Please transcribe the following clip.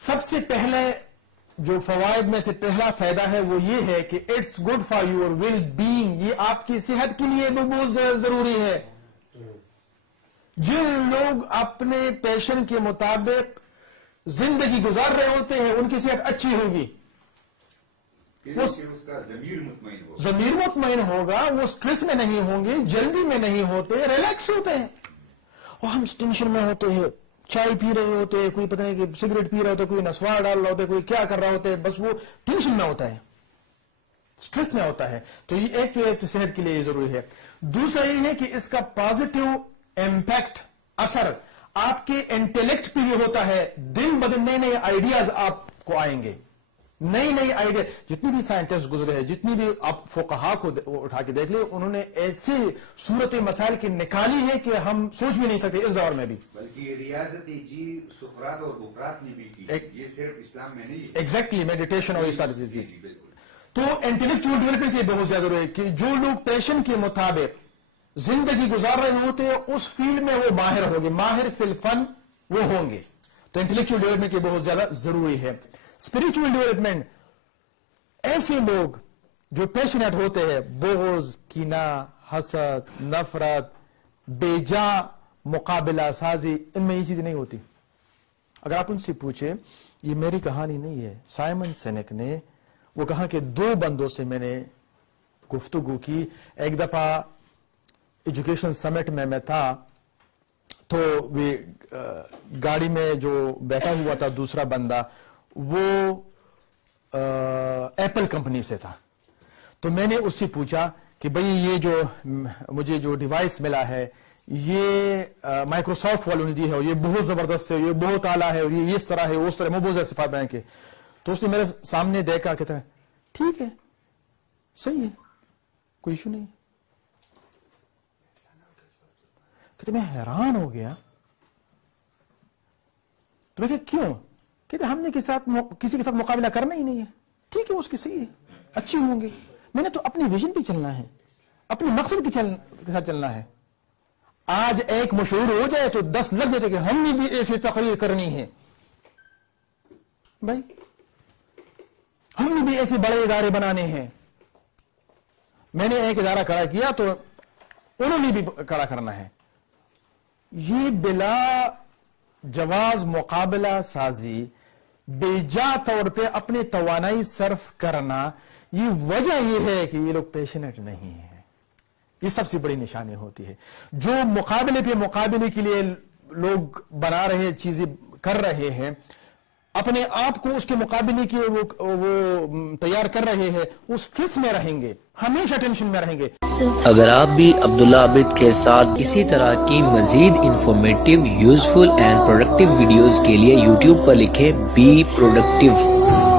سب سے پہلے جو فوائد میں سے پہلا فائدہ ہے وہ یہ ہے کہ it's good for your wellbeing, یہ آپ کی صحت کے لیے بھی بہت ضروری ہے. جن لوگ اپنے پیشن کے مطابق زندگی گزار رہے ہوتے ہیں ان کی صحت اچھی ہوگی، ضمیر مطمئن ہوگا، وہ سٹریس میں نہیں ہوں گے، جلدی میں نہیں ہوتے، ریلیکس ہوتے ہیں. اور ہم ٹینشن میں ہوتے ہیں، چائے پی رہے ہوتے ہیں، کوئی پتہ نہیں کہ سگریٹ پی رہا ہوتا ہے، کوئی نسوار ڈال رہا ہوتا ہے، کوئی کیا کر رہا ہوتا ہے، بس وہ ٹینشن میں ہوتا ہے، سٹریس میں ہوتا ہے. تو یہ ایک تو صحت کے لیے یہ ضروری ہے. دوسرا یہ ہے کہ اس کا پازیٹیو امپیکٹ، اثر آپ کے انٹیلیکٹ پہ یہ ہوتا ہے. دن بدن نئے نئے آئیڈیاز آپ کو آئیں گے، نئی نئی آئیڈیا. جتنی بھی سائنٹسٹ گزرے ہیں، جتنی بھی آپ فقہا کو اٹھا کے دیکھ لیں، انہوں نے ایسی صورت مسائل کی نکالی ہے کہ ہم سوچ بھی نہیں سکتے اس دور میں بھی. بلکہ ریاضتی جی سقراط اور بقراط نے بھی کی، یہ صرف اسلام میں نہیں. ایگزیکٹلی میڈیٹیشن اور یہ ساری چیزیں. تو انٹلیکچوئل ڈیولپمنٹ یہ بہت زیادہ ضروری ہے کہ جو لوگ پیشن کے مطابق زندگی گزار رہے ہوتے ہیں اس فیلڈ میں وہ ماہر ہوں گے، ماہر فی الفن وہ ہوں گے. تو انٹلیکچوئل ڈیولپمنٹ یہ بہت زیادہ ضروری ہے. اسپرچوئل ڈیولپمنٹ، ایسے لوگ جو پیشنیٹ ہوتے ہیں، بغض، کینہ، حسد، نفرت، بے جا مقابلہ سازی، ان میں یہ چیزیں نہیں ہوتی. اگر آپ ان سے پوچھیں، یہ میری کہانی نہیں ہے، سائمن سینک نے وہ کہا کہ 2 بندوں سے میں نے گفتگو کی. ایک دفعہ ایجوکیشن سمٹ میں تھا، تو گاڑی میں جو بیٹھا ہوا تھا دوسرا بندہ وہ ایپل کمپنی سے تھا. تو میں نے اس سے پوچھا کہ بھئی یہ جو مجھے جو ڈیوائس ملا ہے یہ مائکروسافٹ والوں نے دی ہے، اور یہ بہت زبردست ہے، یہ بہت اعلیٰ ہے، اور یہ اس طرح ہے، اس طرح، میں بہت زیادہ صفات بیان کے. تو اس نے میرے سامنے دیکھا، کہتا ہے ٹھیک ہے، صحیح ہے، کوئی ایشو نہیں. کہتے میں حیران ہو گیا. تو میں کہا کیوں؟ کہتے ہم نے کسی کے ساتھ مقابلہ کرنا ہی نہیں ہے. ٹھیک ہے، اس کی صحیح ہے، اچھی ہوں گے. میں نے تو اپنی ویژن پہ چلنا ہے، اپنے مقصد کے ساتھ چلنا ہے. آج ایک مشہور ہو جائے تو 10 لگ جاتے کہ ہم نے بھی ایسی تقریر کرنی ہے. بھائی ہم نے بھی ایسے بڑے ادارے بنانے ہیں. میں نے ایک ادارہ کھڑا کیا تو انہوں نے بھی کھڑا کرنا ہے. یہ بلا جواز مقابلہ سازی، بے جا طور پہ اپنے توانائی صرف کرنا، یہ وجہ یہ ہے کہ یہ لوگ پیشنیٹ نہیں ہیں. یہ سب سے بڑی نشانی ہوتی ہے. جو مقابلے کے لیے لوگ بنا رہے چیزیں کر رہے ہیں، اپنے آپ کو اس کے مقابلے کے وہ تیار کر رہے ہیں، وہ سٹریس میں رہیں گے، ہمیشہ ٹینشن میں رہیں گے. اگر آپ بھی عبداللہ عابد کے ساتھ اسی طرح کی مزید informative, useful and productive videos کے لیے یوٹیوب پر لکھیں بی پروڈکٹیو.